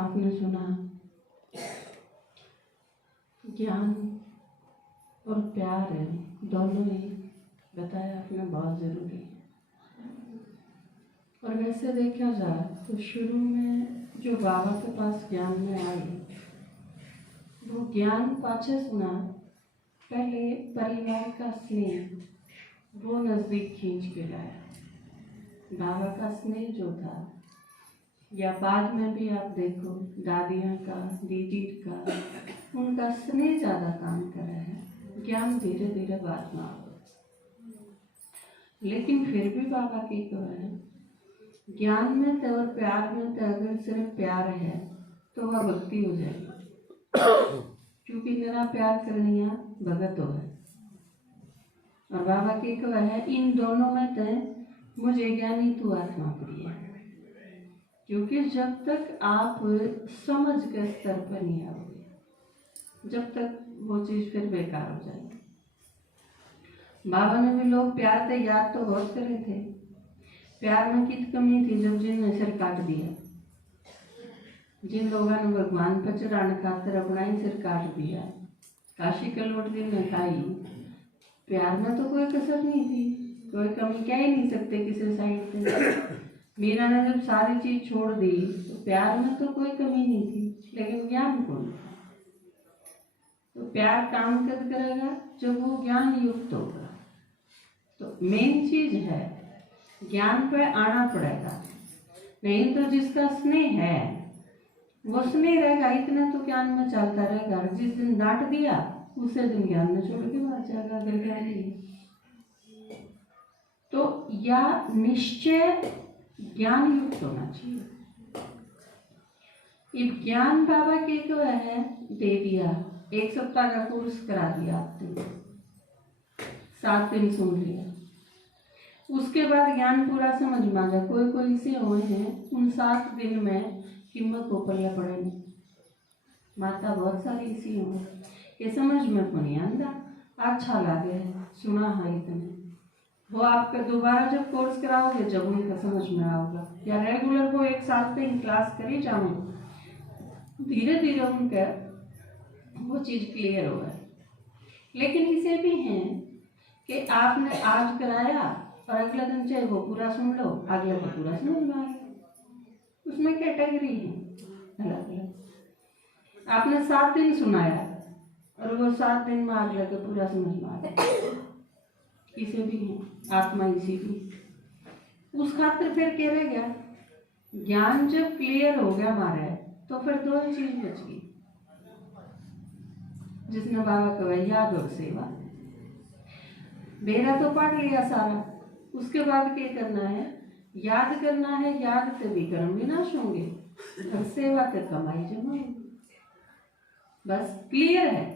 आपने सुना ज्ञान और प्यार है, दोनों ही बताया आपने बहुत ज़रूरी है। और वैसे देखा जाए तो शुरू में जो बाबा के पास ज्ञान में आई वो ज्ञान पाचे सुना, पहले परिवार का स्नेह वो नज़दीक खींच के लाया। बाबा का स्नेह जो था, या बाद में भी आप देखो दादियाँ का, दीदी का, उनका स्नेह ज़्यादा काम कर रहा है, ज्ञान धीरे धीरे बाद में आओ। लेकिन फिर भी बाबा की कह है, ज्ञान में तो और प्यार में तो अगर सिर्फ प्यार है तो वह भक्ति हो जाएगी, क्योंकि मेरा प्यार करनिया भगत हो है। और बाबा की कह है, इन दोनों में तो मुझे ज्ञानी तू आत्मा प्रिय है, क्योंकि जब तक आप समझ के स्तर पर नहीं आओगे, जब तक वो चीज़ फिर बेकार हो जाएगी। बाबा ने भी लोग प्यार से याद तो बहुत करे थे, प्यार में कित कमी थी जब जिनने सिर काट दिया, जिन लोगों ने भगवान पर चढ़ाने खातिर अपना ही सिर काट दिया, काशी कलवट दिन ने खाई। प्यार में तो कोई कसर नहीं थी, कोई कमी कह ही नहीं सकते किसी साइड से। मीरा ने जब सारी चीज छोड़ दी तो प्यार में तो कोई कमी नहीं थी, लेकिन ज्ञान कौन था? तो प्यार काम कब करेगा? जब वो ज्ञान युक्त होगा। तो मेन चीज है ज्ञान पे आना पड़ेगा, नहीं तो जिसका स्नेह है वो स्नेह रहेगा, इतना तो ज्ञान में चलता रहेगा। जिस दिन डांट दिया उसे दिन ज्ञान में छोड़ के भाग जाएगा अगर ज्ञान नहीं। तो या निश्चय ज्ञान युक्त होना चाहिए। ये ज्ञान बाबा के को है दे दिया, 1 सप्ताह का कोर्स करा दिया आपने, 7 दिन सुन लिया, उसके बाद ज्ञान पूरा समझ में आ गया। कोई कोई से हुए हैं उन 7 दिन में कीमत को पल्ले पड़े नहीं। माता बहुत सारी इसी हुए, ये समझ में को नहीं आता, अच्छा लगे सुना है इतने। वो आपका दोबारा जब कोर्स कराओगे जब उनका समझ में आओगा, या रेगुलर वो 1 साल से क्लास करी जाऊँ, धीरे धीरे उनका वो चीज़ क्लियर होगा। लेकिन इसे भी हैं कि आपने आज कराया और अगले दिन चाहे वो पूरा सुन लो, अगले को पूरा समझ में आ गया। उसमें कैटेगरी है अलग अलग। आपने 7 दिन सुनाया और वो 7 दिन में अगले को पूरा समझ में आ गया। इसे भी है आत्मा, इसी भी उस खातिर फिर कह रहे गया ज्ञान जब क्लियर हो गया हमारे, तो फिर 2 ही चीज बच गई, जिसने बाबा कहा याद और सेवा। बेरा तो पढ़ लिया सारा, उसके बाद क्या करना है? याद करना है। याद से भी कर्म विनाश होंगे और सेवा से कमाई जमा होगी। बस क्लियर है।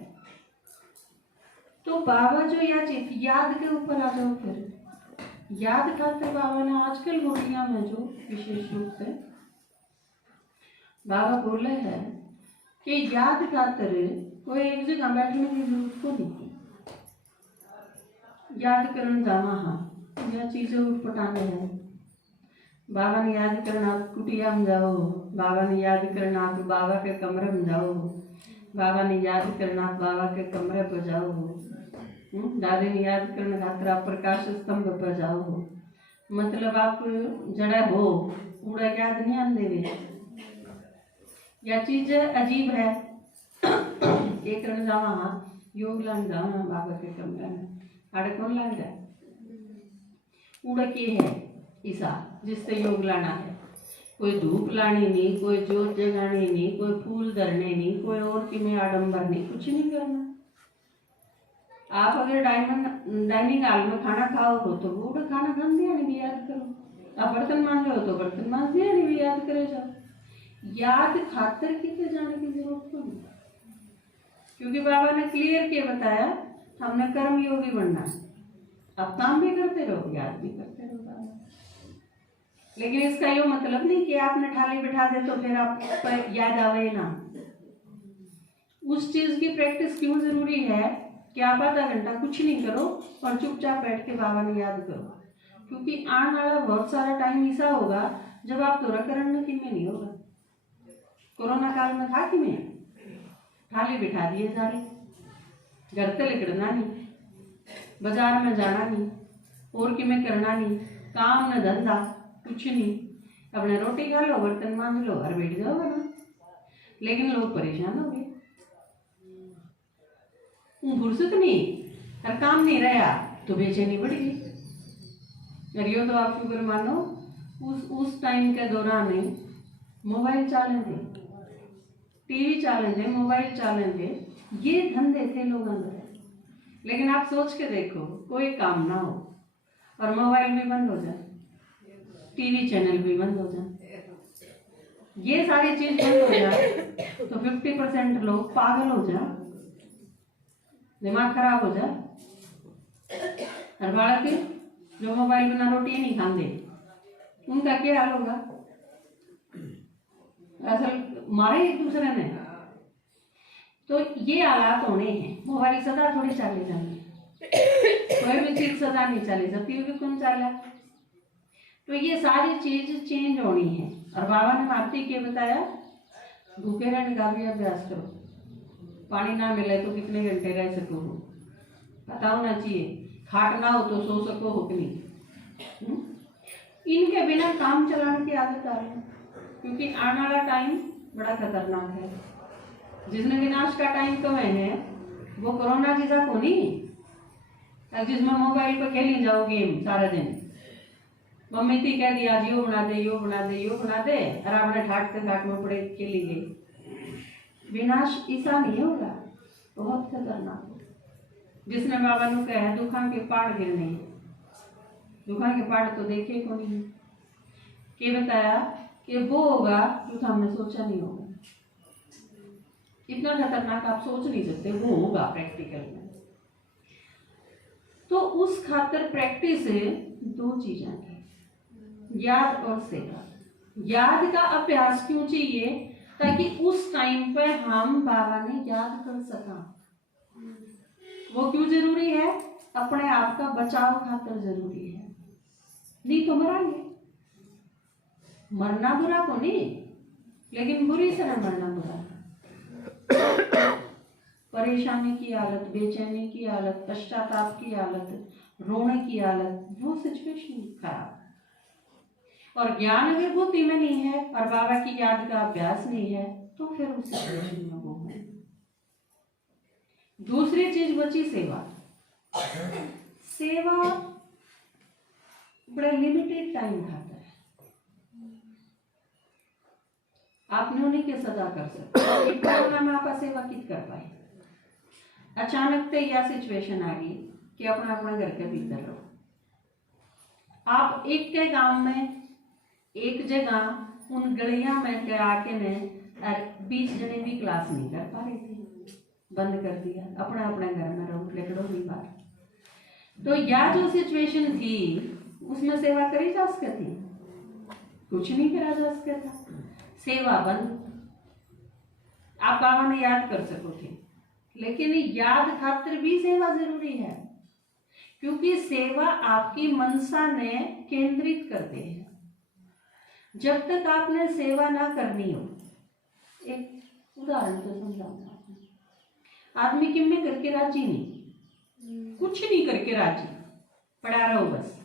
तो बाबा जो या चीज याद के ऊपर आ जाओ। फिर याद खातिर बाबा ने आजकल गोटियां में जो विशेष रूप से बाबा बोले हैं कि याद खातिर कोई एक जगह बैठने की जरूरत को नहीं। याद करन जाना हाँ यह चीजें उठपटाने हैं। बाबा ने याद करना आप कुटिया में जाओ, बाबा ने याद करना आप बाबा के कमरे में जाओ, बाबा ने याद करना आप बाबा के कमरे पर जाओ, दादी ने याद करने खातिर आप प्रकाश स्तंभ पर जाओ। मतलब आप जड़ा हो पूरा याद नहीं आने दे। यह चीज अजीब है। एक रन जावा हाँ योग लान जावा बाबा के कमरे में, आड़े कौन लान जाए? उड़ा के है ईसा जिससे योग लाना है। कोई धूप लानी नहीं, कोई जोत जगानी नहीं, कोई फूल धरने नहीं, कोई और की में आडम्बर नहीं, कुछ नहीं करना। आप अगर डाइनिंग हॉल में खाना खाओ हो तो वो खाना खान दिया नहीं भी याद करो। आप बर्तन मांज रहे हो तो बर्तन मांज दिया नहीं भी याद करे जाओ। याद खातर कितने जाने की जरूरत नहीं, क्योंकि बाबा ने क्लियर किया बताया हमने कर्म योगी बनना है। अब काम भी करते रहो, याद भी करते रहो बाबा। लेकिन इसका ये मतलब नहीं कि आपने थाली बिठा दे तो फिर आप पर याद आवे ना। उस चीज की प्रैक्टिस क्यों जरूरी है कि आप आधा घंटा कुछ नहीं करो और चुपचाप बैठ के बाबा ने याद करो, क्योंकि आने वाला बहुत सारा टाइम ऐसा होगा जब आप थोड़ा करने की में नहीं होगा। कोरोना काल में था कि में थाली बिठा दिए सारे, घर से निकलना नहीं, बाजार में जाना नहीं, और कि में करना नहीं, काम न धंधा कुछ नहीं, अपने रोटी खा लो, बर्तन मांज लो और बैठ जाओ ना। लेकिन लोग परेशान हो गए, फुर्सत नहीं, हर काम नहीं रहा तो बेचैनी बढ़ गई। अरे तो आप शुक्र मानो उस टाइम के दौरान मोबाइल चाले थे, टीवी चालेंगे, मोबाइल चालेंगे, ये धंधे थे लोगों के। लेकिन आप सोच के देखो, कोई काम ना हो और मोबाइल भी बंद हो जाए, टीवी चैनल भी बंद हो जाए, ये सारी चीज बंद हो जाए, तो 50% लोग पागल हो जाए, दिमाग खराब हो जाए। और बालक जो मोबाइल बिना रोटी नहीं खाते, उनका क्या हाल होगा? असल मारे एक दूसरे ने। तो ये हालात होने हैं। मोबाइल सदा थोड़ी चले जाएंगे, कोई भी चीज सदा नहीं चली सकती, क्योंकि कौन चला। तो ये सारी चीज चेंज होनी है। और बाबा ने मारती के बताया, भूखे रहने का भी अभ्यास करो, पानी ना मिले तो कितने घंटे रह सको, पता होना चाहिए, खाट ना हो तो सो सको हो कि नहीं। इनके बिना काम चलाने की आदत आ रही है, क्योंकि आने वाला टाइम बड़ा खतरनाक है। जिसने विनाश का टाइम कमाए हैं वो कोरोना जैसा को नहीं, जिसमें मोबाइल पर खेली जाओ गेम सारा दिन। मम्मी थी कह दिया आज यो बना दे, यो बना दे, यो बना दे, और आपने ठाट में पड़े खेली गई। विनाश ऐसा नहीं होगा, बहुत खतरनाक। जिसने बाबा ने कहा दुखा के पहाड़ गिरने, दुखा के पहाड़ तो देखे को नहीं, के बताया कि वो होगा जो हमने सोचा नहीं होगा। इतना खतरनाक आप सोच नहीं सकते, वो होगा प्रैक्टिकल में। तो उस खातर प्रैक्टिस है, दो चीजें हैं, याद और सेवा। याद का अभ्यास क्यों चाहिए? ताकि उस टाइम पे हम बाबा ने याद कर सका। वो क्यों जरूरी है? अपने आप का बचाव खातर जरूरी है, नहीं तो मरांगे। मरना बुरा को नहीं, लेकिन बुरी तरह मरना बुरा। परेशानी की हालत, बेचैनी की हालत, पश्चाताप की हालत, रोने की हालत, वो सिचुएशन खराब। और ज्ञान अगर बुद्धि में नहीं है और बाबा की याद का अभ्यास नहीं है, तो फिर उस सिचुएशन में वो है। दूसरी चीज बची सेवा। सेवा बड़ा लिमिटेड टाइम खाता है, आपने उन्हीं के सदा कर सकते। एक कोरोना में आप सेवा कित कर पाए? अचानक से यह सिचुएशन आ गई कि अपना अपना घर के भीतर रहो। आप एक के गांव में एक जगह उन गलियां में आके ने 20 जने भी क्लास नहीं कर पा रहे थे, बंद कर दिया, अपना अपने घर में रहो, लेकड़ो नहीं बात। तो यह जो सिचुएशन थी उसमें सेवा करी जा सकती थी? कुछ नहीं करा जा सकता था, सेवा बंद। आप बाबा ने याद कर सको थे, लेकिन याद खातिर भी सेवा जरूरी है, क्योंकि सेवा आपकी मनसा ने केंद्रित करते हैं। जब तक आपने सेवा ना करनी हो, एक उदाहरण तो समझाऊंगा। आदमी किम्मे करके राजी नहीं, कुछ नहीं करके राजी, पड़ा रहो बस।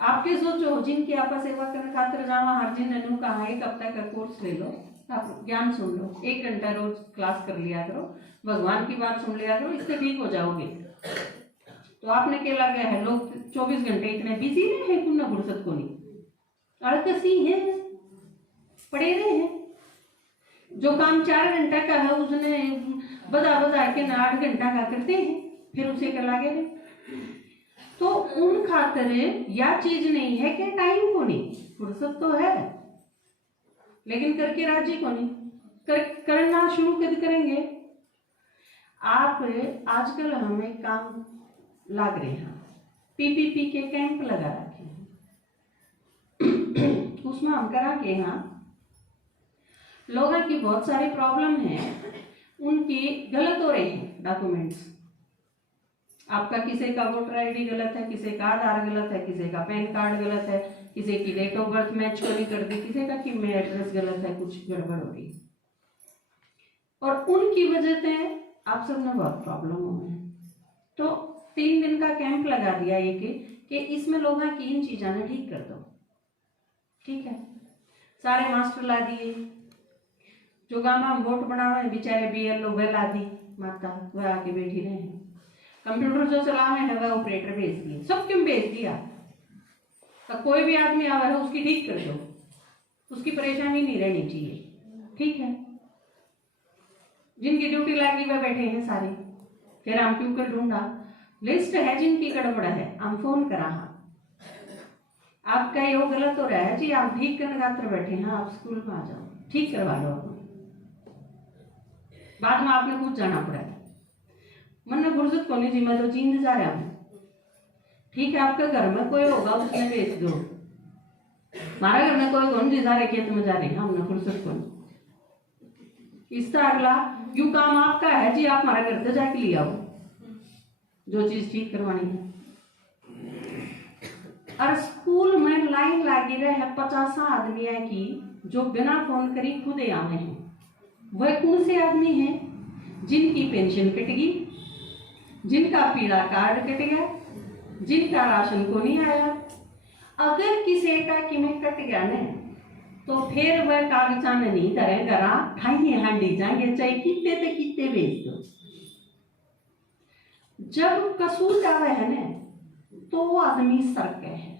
आपके सोचो जिनकी आप सेवा करने खातिर जावा, हर जिन ने कहा 1 हफ्ता का कोर्स ले लो, आप ज्ञान सुन लो, 1 घंटा रोज क्लास कर लिया करो, भगवान की बात सुन लिया करो, इससे ठीक हो जाओगे। तो आपने क्या लगा है, लोग 24 घंटे इतने बिजी रहे हैं, पुनः फुर्सत को नहीं, अड़कसी है, पड़े रहे हैं। जो काम 4 घंटा का है उसने बदा के 8 घंटा का करते हैं, फिर उसे कर लागे नहीं। तो उन खातर यह चीज नहीं है कि टाइम को नहीं, फुर्सत तो है, लेकिन करके राजी को नहीं। करना शुरू कब करेंगे? आप आजकल हमें काम लग रहे हैं, पीपीपी के कैंप लगा रखे हैं, उसमें हम करा के यहाँ लोगों की बहुत सारी प्रॉब्लम है, उनकी गलत हो रहे हैं डॉक्यूमेंट्स। आपका किसी का वोटर आईडी गलत है, किसी का आधार गलत है, किसी का पैन कार्ड गलत है, किसी की डेट ऑफ बर्थ मैच को नहीं करती, किसी का किम एड्रेस गलत है, कुछ गड़बड़ हो रही। और उनकी वजह से आप सब में बहुत प्रॉब्लम हो गई। तो 3 दिन का कैंप लगा दिया ये कि इसमें लोगों की इन चीज़ों ने ठीक कर दो। ठीक है, सारे मास्टर ला दिए, जो गाँव में वोट बनावे बेचारे BLO वह ला दी माता, वह आके बैठी रहे हैं। कंप्यूटर जो चलावे है वह ऑपरेटर भेज दिए, सब क्यों भेज दिया? तो कोई भी आदमी आवे है उसकी ठीक कर दो, उसकी परेशानी नहीं रहनी चाहिए। ठीक है, जिनकी ड्यूटी लगी वह बैठे हैं सारे। फिर हम क्यों कर ढूंढा, लिस्ट है जिनकी गड़बड़ है, हम फोन करा। आपका यो गलत हो रहा है जी, आप ठीक करने खातर बैठे हैं, आप स्कूल में आ जाओ, ठीक करवा लो। बाद में आपने खुद जाना पड़ा है। मन ने फुर्सत को नहीं जी, मैं तो जींद जा रहा हूँ। ठीक है, आपके घर में कोई होगा उसने भेज दो, हमारा घर में कोई कौन जी जा रहे खेत में जा रहे हैं, हमने फुर्सत को नहीं। इस तरह अगला यू काम आपका है जी, आप हमारे घर से जाके ले आओ जो चीज ठीक करवानी है। और स्कूल में लाइन लगी रहे 50 आदमी है की जो बिना फोन करी खुद आए हैं। वह कौन से आदमी हैं जिनकी पेंशन कट गई, जिनका पीड़ा कार्ड कट गया, जिनका राशन को नहीं आया। अगर किसी का किमें कट गया न तो फिर वह कागजा में नहीं धरे करा खाइए हांडी जाएंगे, चाहे कितने ते कितने भेज दो। जब कसूर आवे है न तो वो आदमी सरके है,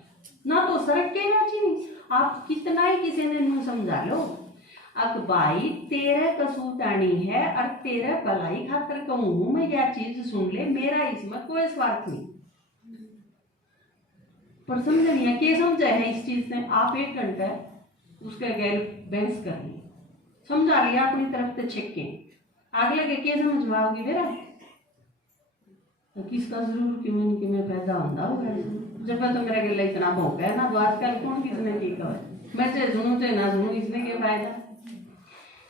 ना तो सरके ना चीनी। आप कितना ही किसी ने नू समझा लो, अब भाई तेरे कसूरदानी है और तेरे भलाई खातर कहूँ मैं यह चीज सुन ले, मेरा इसमें कोई स्वार्थ नहीं। पर समझ नहीं है, क्या समझा है इस चीज ने। आप 1 घंटा उसके गैर बहस कर ली, समझा लिया अपनी तरफ से छक्के, आगे लगे क्या समझवाओगी मेरा। तो किसका जरूर क्यों कि मैं पैदा होता होगा, जब तो मेरा गला इतना भौंका है ना, तो आजकल कौन किसने ठीक है, मैं चाहे सुनूं चाहे ना सुनूं, इसमें क्या फायदा।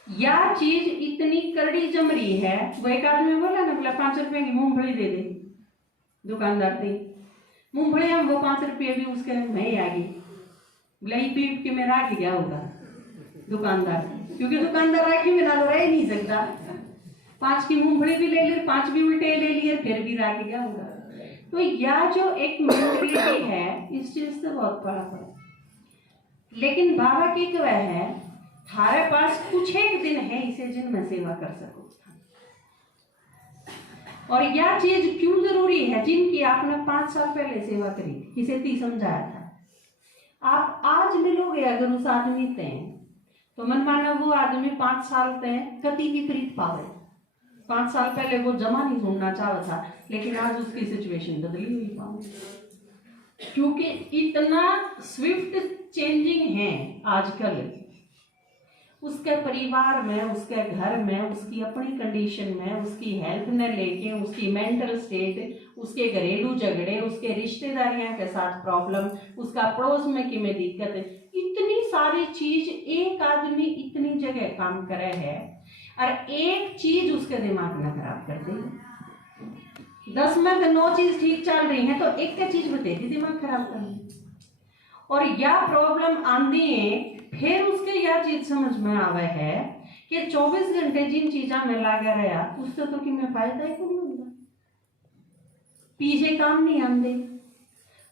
या चीज इतनी करड़ी जम रही है। वो एक आदमी बोला ना, बोला 5 रुपए की मूंगफली दे दे, दुकानदार थी मूंगफली, हम वो 5 रुपये भी उसके नहीं आ गई। बोला ये पीट के मैं राख गया होगा दुकानदार, क्योंकि दुकानदार राखी में ना तो रह नहीं सकता। 5 की मूंगफली भी ले ली, 5 भी उल्टे ले लिए, फिर भी राख गया होगा। तो यह जो एक मेंटलिटी है, इस चीज से बहुत बड़ा पड़ा। लेकिन बाबा की क्या है, थारे पास कुछ एक दिन है इसे जिनमें सेवा कर सको। और यह चीज क्यों जरूरी है, जिनकी आपने 5 साल पहले सेवा करी, किसे ती समझाया था। आप आज मिलोगे अगर उस आदमी से, तो मन माना वो आदमी 5 साल से कति विपरीत पावे। 5 साल पहले वो जमा नहीं सुनना चाहता था, लेकिन आज उसकी सिचुएशन बदली हुई पाऊंगी, क्योंकि इतना स्विफ्ट चेंजिंग है आजकल। उसके परिवार में, उसके घर में, उसकी अपनी कंडीशन में, उसकी हेल्थ ने लेके, उसकी मेंटल स्टेट, उसके घरेलू झगड़े, उसके रिश्तेदारियों के साथ प्रॉब्लम, उसका पड़ोस में कि में दिक्कत है, इतनी सारी चीज एक आदमी इतनी जगह काम करे है, और एक चीज उसके दिमाग में खराब कर दी। 10 में से 9 चीज ठीक चल रही है, तो एक का चीज बताती दिमाग खराब कर दी। और यह प्रॉब्लम आंदी है, फिर उसके यह चीज समझ में आवे है कि 24 घंटे जिन चीजा में लगा रहा उससे तो कि मैं फायदा ही नहीं होता। पीछे काम नहीं आंदे,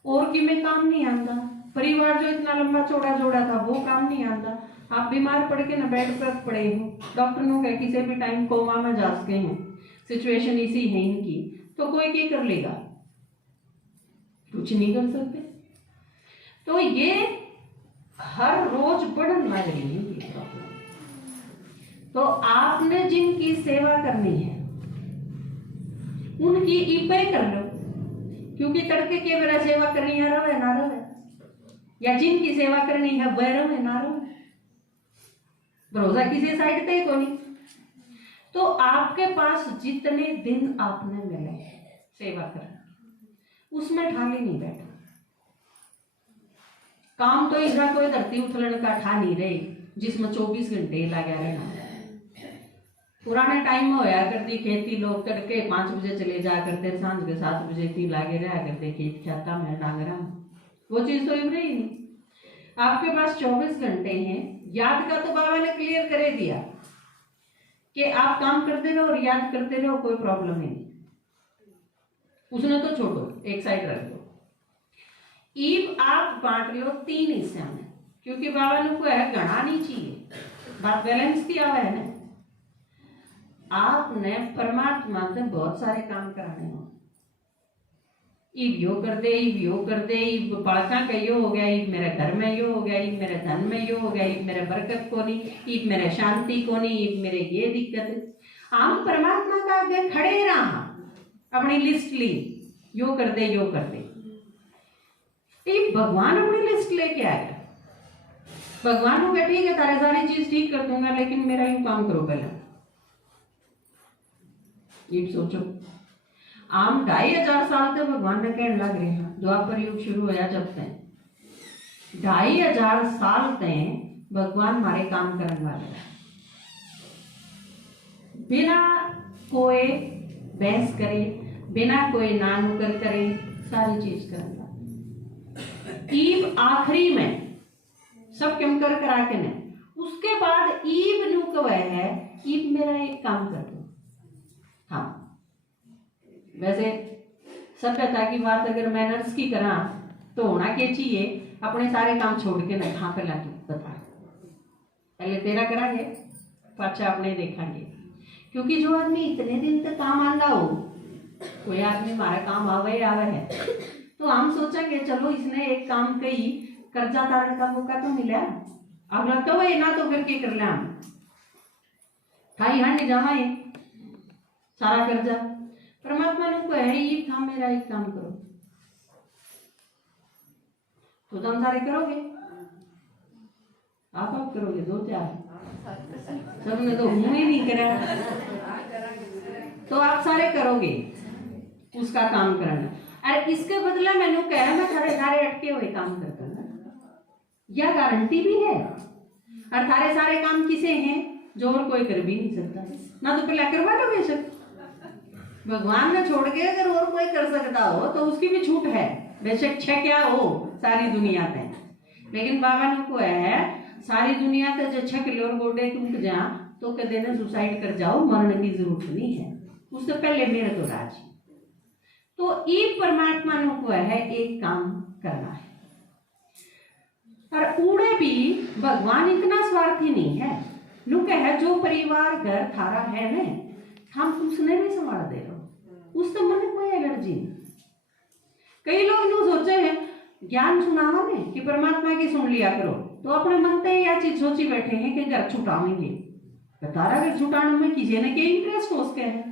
और कि मैं काम नहीं आंदा, परिवार जो इतना लंबा चौड़ा जोड़ा था वो काम नहीं आंदा। आप बीमार पड़ के ना बेड पर पड़े हो, डॉक्टर ने कहा किसी भी टाइम कोमा में जा सकते हैं, सिचुएशन इसी है इनकी, तो कोई क्या कर लेगा, कुछ नहीं कर सकते। तो ये हर रोज बढ़ने लग रही है ये प्रॉब्लम। तो आपने जिनकी सेवा करनी है उनकी ईपे कर लो, क्योंकि तड़के के मेरा सेवा करनी है, रवे ना रवे, या जिनकी सेवा करनी है वह रवे ना रवे, भरोसा किसी साइड पे को नहीं। तो आपके पास जितने दिन आपने मिले सेवा करना, उसमें ठाली नहीं बैठा। काम तो इधर कोई धरती उथलन का ठा नहीं रहे जिसमें 24 घंटे लगा रहना। पुराने टाइम में होया करती खेती, लोग तड़के 5 बजे चले जा करते, सांझ के 7 बजे थी लागे रहा करते खेत खाता में डांगरा, वो चीज तो रही नहीं। आपके पास 24 घंटे हैं। याद का तो बाबा ने क्लियर करे दिया कि आप काम करते रहो और याद करते रहो, कोई प्रॉब्लम नहीं। उसने तो छोड़ो, एक साइड रख दो। ईब आप बांट लो 3 हिस्से में, क्योंकि बाबा ने को है घना नहीं चाहिए, बात बैलेंस की आवा है ना। आपने परमात्मा से बहुत सारे काम कराने हो, ईब यो कर दे, ईब यो कर दे, ईब बालका का यो हो गया, ईब मेरे घर में यो हो गया, ईब मेरे धन में यो हो गया, ईब मेरे बरकत को नहीं, ईब मेरे शांति को नहीं, ईब मेरे ये दिक्कत है। हम परमात्मा का आगे खड़े रहा, अपनी लिस्ट ली, यो कर दे यो कर दे। ये भगवान अपनी लिस्ट लेके आया। भगवान को कहा ठीक है तारे सारी चीज ठीक कर दूंगा, लेकिन मेरा यूं काम करो पहले। ये सोचो, आम 2500 साल तक भगवान ने कहने लग रहे हैं, द्वापर युग शुरू होया जब तक 2500 साल तक भगवान हमारे काम करने वाले हैं, बिना कोई बहस करे, बिना कोई ना नुकर करे, सारी चीज करने वाले। ईब आखिरी में सब कम कर करा के ने, उसके बाद ईब नु कह है ईब मेरा एक काम कर दो। हाँ, वैसे सभ्यता की बात अगर मैनर्स की करा तो होना क्या चाहिए, अपने सारे काम छोड़ के ना हाँ पहला तू बता, पहले तेरा करांगे पाछा अपने देखेंगे। क्योंकि जो आदमी इतने दिन तक काम आंदा हो, कोई आदमी हमारा काम आवे है तो हम सोचेंगे चलो इसने एक काम कही, कर्जा तारने का मौका तो मिला, अब लगता है ना तो फिर क्या कर ले, हम खाई हाँ नहीं जावा सारा कर्जा। परमात्मा ने को है ये काम, मेरा एक काम करो, तो तुम सारे करोगे, आप करोगे, दो चार सबने तो मुंह ही नहीं करा, तो आप सारे करोगे उसका काम करना। और इसके बदले मैंने कहा मैं थारे सारे अटके हुए काम करता ना, यह गारंटी भी है। और थारे सारे काम किसे हैं जो और कोई कर भी नहीं सकता, ना तो पहले करवा लो बेशक, भगवान ने छोड़ के अगर और कोई कर सकता हो तो उसकी भी छूट है, बेशक छह क्या हो सारी दुनिया पे। लेकिन बाबा ने को है सारी दुनिया पे जो 6 किलो और गोडे टूट जा तो कदे ना सुसाइड कर जाओ, मरने की जरूरत नहीं है, उससे पहले मेरे तो राज। तो ये परमात्मा ने को है एक काम करना है। और उड़े भी भगवान इतना स्वार्थी नहीं है, नुक है जो परिवार घर थारा है ने हम उसने भी संभाल दे रहे, उस तो मन में कोई एलर्जी नहीं। कई लोग नो सोचे हैं ज्ञान सुनावा ने कि परमात्मा की सुन लिया करो, तो अपने मन में यह चीज सोची बैठे हैं कि घर छुटाएंगे, बता रहा घर छुटाने में किसी ने क्या इंटरेस्ट हो उसके है,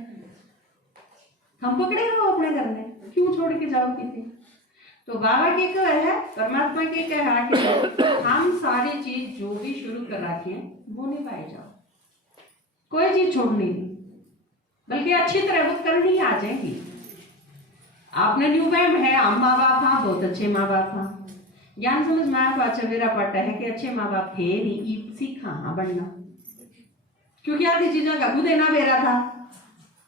हम पकड़े रहो अपने घर में, क्यों छोड़ के जाओ किसी। तो बाबा के कह है, परमात्मा के कहा कि हम सारी चीज जो भी शुरू कर रखे हैं वो नहीं पाए जाओ, कोई चीज छोड़नी नहीं, बल्कि अच्छी तरह वो करनी आ जाएगी। आपने न्यू वैम है, हम माँ बाप हाँ बहुत अच्छे माँ बाप हाँ, ज्ञान समझ में आया पाचा मेरा पाटा है कि अच्छे माँ बाप थे नहीं, सीखा हाँ बनना, क्योंकि आधी चीजों का खुद देना बेरा था,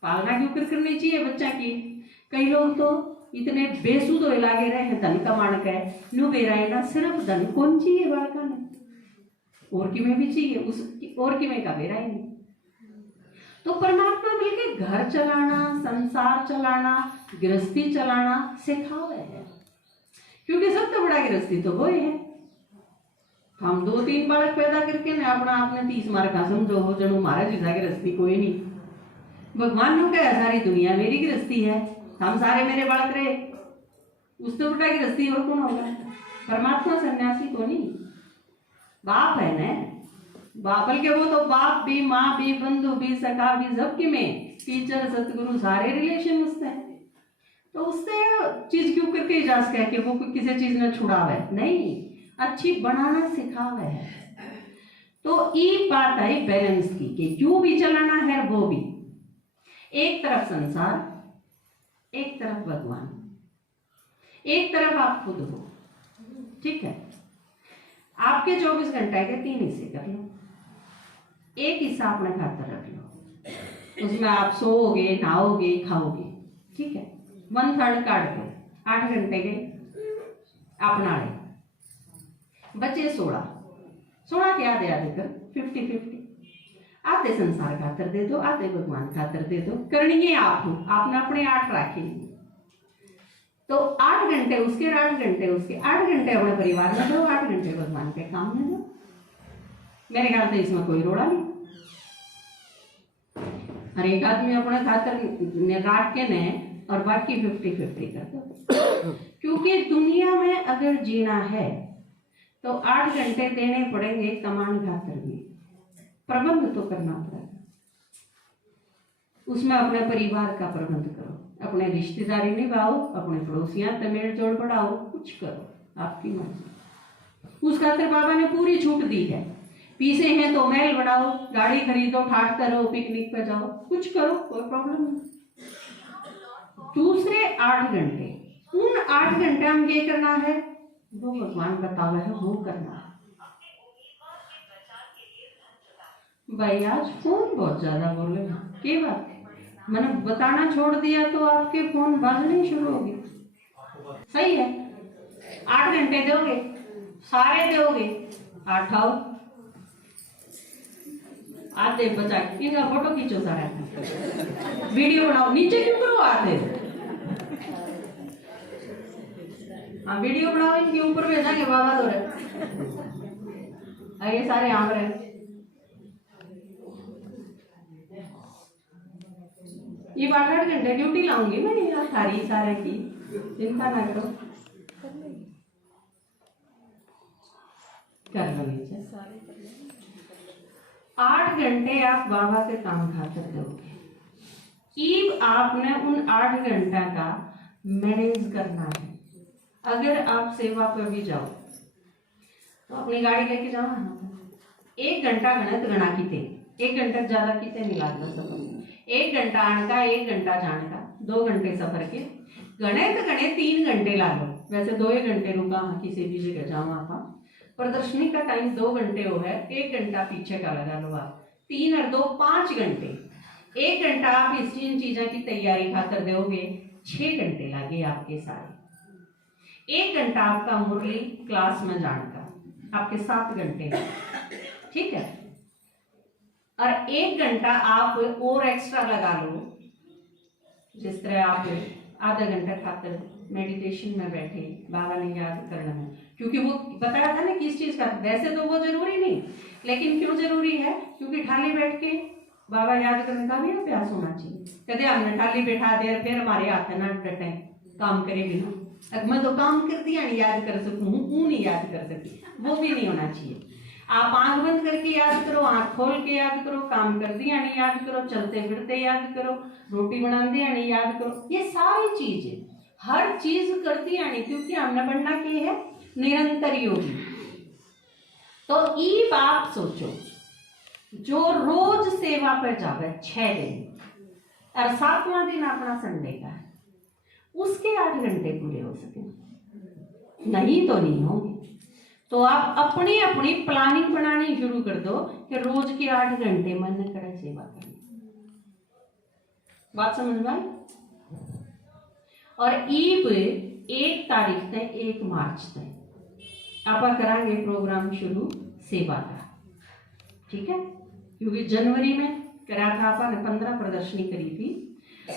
पालना क्यों कर करनी चाहिए बच्चा की। कई लोग तो इतने बेसुध हो लागे रहे हैं धन कमाने का, न्यू बेरा है ना, सिर्फ धन कौन चाहिए बालका ने, और की में भी चाहिए उस और की में का बेरा ही नहीं। तो परमात्मा मिलके घर चलाना, संसार चलाना, गृहस्थी चलाना सिखावे है, क्योंकि सबसे बड़ा गृहस्थी तो वो है। हम 2-3 बालक पैदा करके ना अपना आपने 30 मार का समझो हो जनो हमारा जैसा गृहस्थी कोई नहीं। भगवान ने कहा सारी दुनिया मेरी गृहस्थी है, हम सारे मेरे बालक रहे, उससे बड़ा गृहस्थी और कौन होगा। परमात्मा सन्यासी तो नहीं, बाप है ना, बल्कि वो तो बाप भी, माँ भी, बंधु भी, सखा भी, सबके में टीचर सतगुरु सारे रिलेशन उससे है। तो उससे चीज क्यों करके इजाजत है कि वो किसी चीज ने छुड़ावे नहीं, अच्छी बनाना सिखावे है। तो ये बात है बैलेंस की कि क्यों भी चलाना है वो भी, एक तरफ संसार, एक तरफ भगवान, एक तरफ आप खुद हो, ठीक है। आपके 24 घंटे के 3 हिस्से कर लो, एक हिस्सा अपने खातर रख लो, उसमें आप सोओगे, नहाओगे, खाओगे, ठीक है। 1/3 काट दो, 8 घंटे के अपना ले, बचे 16 के आधे आधे कर 50-50, आधे संसार खातर दे दो, आधे भगवान खातर दे दो। करनी है आप हो, आपने अपने 8 रखे, तो 8 घंटे उसके, 8 घंटे उसके, 8 घंटे अपने परिवार में दो, 8 घंटे भगवान के काम में दो। मेरे ख्याल से इसमें कोई रोड़ा नहीं। हर एक आदमी अपने खातर राख के ने और बाकी 50-50 कर दो। क्योंकि दुनिया में अगर जीना है तो 8 घंटे देने पड़ेंगे कमान खातर भी, प्रबंध तो करना पड़ेगा। उसमें अपने परिवार का प्रबंध करो, अपने रिश्तेदारी निभाओ, अपने पड़ोसियां से मेल जोड़ बढ़ाओ, कुछ करो, आपकी मर्जी। उस खातिर बाबा ने पूरी छूट दी है। पीसे हैं तो महल बढ़ाओ, गाड़ी खरीदो, ठाट करो, पिकनिक पे जाओ, कुछ करो, कोई प्रॉब्लम नहीं। दूसरे 8 घंटे, उन 8 घंटे हम ये करना है वो भगवान बतावा है, वो करना है। भाई आज फोन बहुत ज्यादा बोले, क्या बात है? मैंने बताना छोड़ दिया तो आपके फोन बाजने शुरू हो गए। सही है, 8 घंटे दोगे, सारे दोगे, 8 आओ, आते बचा इनका फोटो खींचो, सारा वीडियो बनाओ, नीचे क्यों करो आते, हाँ वीडियो बनाओ, इनके ऊपर भेजांगे बाबा तो ये सारे यहाँ पर हैं। ये 8 घंटे ड्यूटी लाऊंगी मैं यहाँ सारी सारे की, चिंता ना करो, कर लो नीचे। 8 घंटे आप बाबा के काम खातर दोगे, कि आपने उन 8 घंटा का मैनेज करना है। अगर आप सेवा पर भी जाओ तो अपनी गाड़ी लेके जाओ ना, 1 घंटा गणित गणा किते, 1 घंटा ज्यादा किते नहीं लगता सफर में, 1 घंटा आने का, 1 घंटा जाने का, 2 घंटे सफर के गणित गणे 3 घंटे ला लो। वैसे 2 घंटे रुका हाँ किसी भी जगह जाओ आप, प्रदर्शनी का टाइम 2 घंटे हो है, 1 घंटा पीछे का लगा लो आप, 3 और 2 5 घंटे, 1 घंटा आप इस चीजों की तैयारी खातर दोगे, 6 घंटे लगे आपके सारे। 1 घंटा आपका मुरली क्लास में जाने का, आपके 7 घंटे, ठीक है। और 1 घंटा आप और एक्स्ट्रा लगा लो, जिस तरह आप आधा घंटा खातर मेडिटेशन में बैठे, बाबा ने याद करना है, क्योंकि वो बताया था ना किस चीज का, वैसे तो वो जरूरी नहीं, लेकिन क्यों जरूरी है, क्योंकि ठाली बैठ के बाबा याद करने का भी अभ्यास होना चाहिए। कहते हमने ठाली बैठा दिया फिर हमारे हाथ ना डटे काम करे बिना, मैं तो काम कर दिया नहीं याद कर सकूं, हूं नहीं याद कर सकी, वो भी नहीं होना चाहिए। आप आंख बंद करके याद करो, आंख खोल के याद करो, काम कर दिया नहीं याद करो, चलते फिरते याद करो, रोटी बना दिया नहीं याद करो, ये सारी चीजें हर चीज करती आनी, क्योंकि हमने बनना क्या है, निरंतर योगी। तो ई बात सोचो, जो रोज सेवा पर जावे 6 दिन और 7वां दिन अपना संडे का है, उसके 8 घंटे पूरे हो सके, नहीं तो नहीं होंगे। तो आप अपनी अपनी प्लानिंग बनानी शुरू कर दो कि रोज के 8 घंटे मन करे सेवा करनी। बात समझ में आई? और ईब 1 तारीख तक 1 मार्च तक आप करांगे प्रोग्राम शुरू सेवा का, ठीक है। क्योंकि जनवरी में करा था आपने 15 प्रदर्शनी करी थी,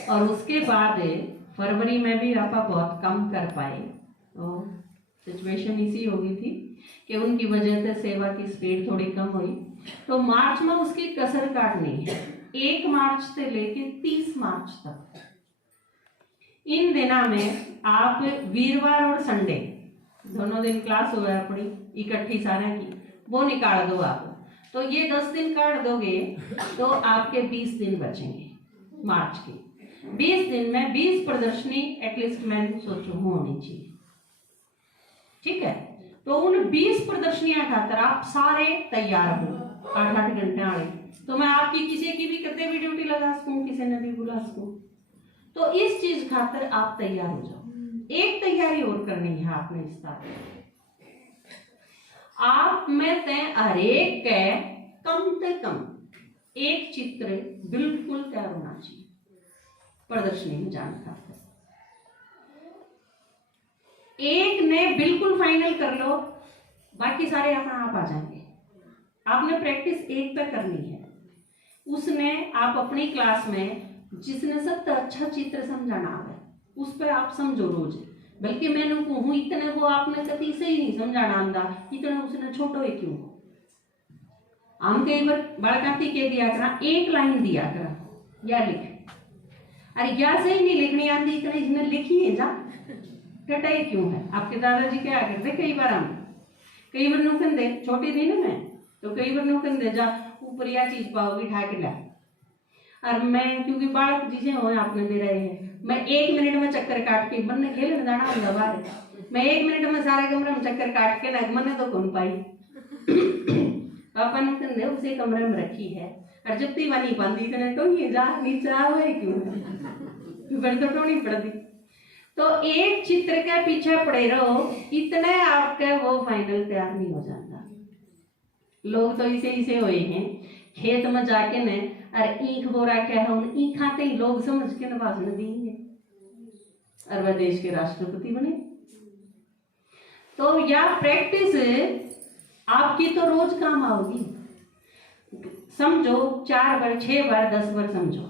और उसके बाद फरवरी में भी आप बहुत कम कर पाए, और सिचुएशन इसी हो गई थी कि उनकी वजह से सेवा की स्पीड थोड़ी कम हुई। तो मार्च में उसकी कसर काटनी है, 1 मार्च से लेके 30 मार्च तक। इन दिनों में आप वीरवार और संडे दोनों दिन क्लास हुआ है अपनी इकट्ठी सारे की, वो निकाल दो आप, तो ये 10 दिन काट दोगे तो आपके 20 दिन बचेंगे मार्च के। 20 दिन में 20 प्रदर्शनी एटलीस्ट मैं सोचूं होनी चाहिए, ठीक है। तो उन 20 प्रदर्शनियां खातर आप सारे तैयार हो, 8-8 घंटे आए, तो मैं आपकी किसी की भी कते भी ड्यूटी लगा सकूं, किसी ने भी बुला सकूं। तो इस चीज खातर आप तैयार हो जाओ। एक तैयारी और करनी है आपने इस तारीख, आप में तय हरेक के कम से कम 1 चित्र बिल्कुल तैयार होना चाहिए प्रदर्शनी में जाने का। 1 ने बिल्कुल फाइनल कर लो, बाकी सारे अपना आप आ जाएंगे। आपने प्रैक्टिस 1 पे करनी है, उसने आप अपनी क्लास में जिसने सबसे अच्छा चित्र समझाना है उस पर आप समझो रोज। बल्कि मैंने कहूँ इतने वो आपने कभी से ही नहीं समझाना आंदा, इतना उसने छोटो है क्यों। हम कई बार बालकाती के दिया करा, 1 लाइन दिया करा या लिख, अरे या से ही नहीं लिखनी आती, इतना इसने लिखी है जा टटाई क्यों है। आपके दादाजी क्या करते, कई बार नुकन दे, छोटी थी ना मैं, तो कई बार नुकन दे जा ऊपर या चीज पाओगी ठाक ला, और मैं क्योंकि बालक जिसे हो आपने दे रहे हैं, मैं 1 मिनट में चक्कर काट के मन ने खेलने जाना होगा बाहर, मैं 1 मिनट में सारे कमरे में चक्कर काट के ना मन ने तो कौन पाई पापा ने उसे कमरे में रखी है और जब ती वाली बांधी कने तो ये जा नीचे आवे क्यों बड़ी तो टोनी पड़ दी। तो एक चित्र के पीछे पड़े रहो इतने आपके वो फाइनल तैयार नहीं हो जाता। लोग तो इसे हुए हैं खेत में जाके ने अरे ईख बोरा क्या है उन ईख खाते ही लोग समझ के न भाषण देंगे और वह देश के राष्ट्रपति बने। तो या प्रैक्टिस आपकी तो रोज काम आओगी। समझो 4 बार 6 बार 10 बार समझो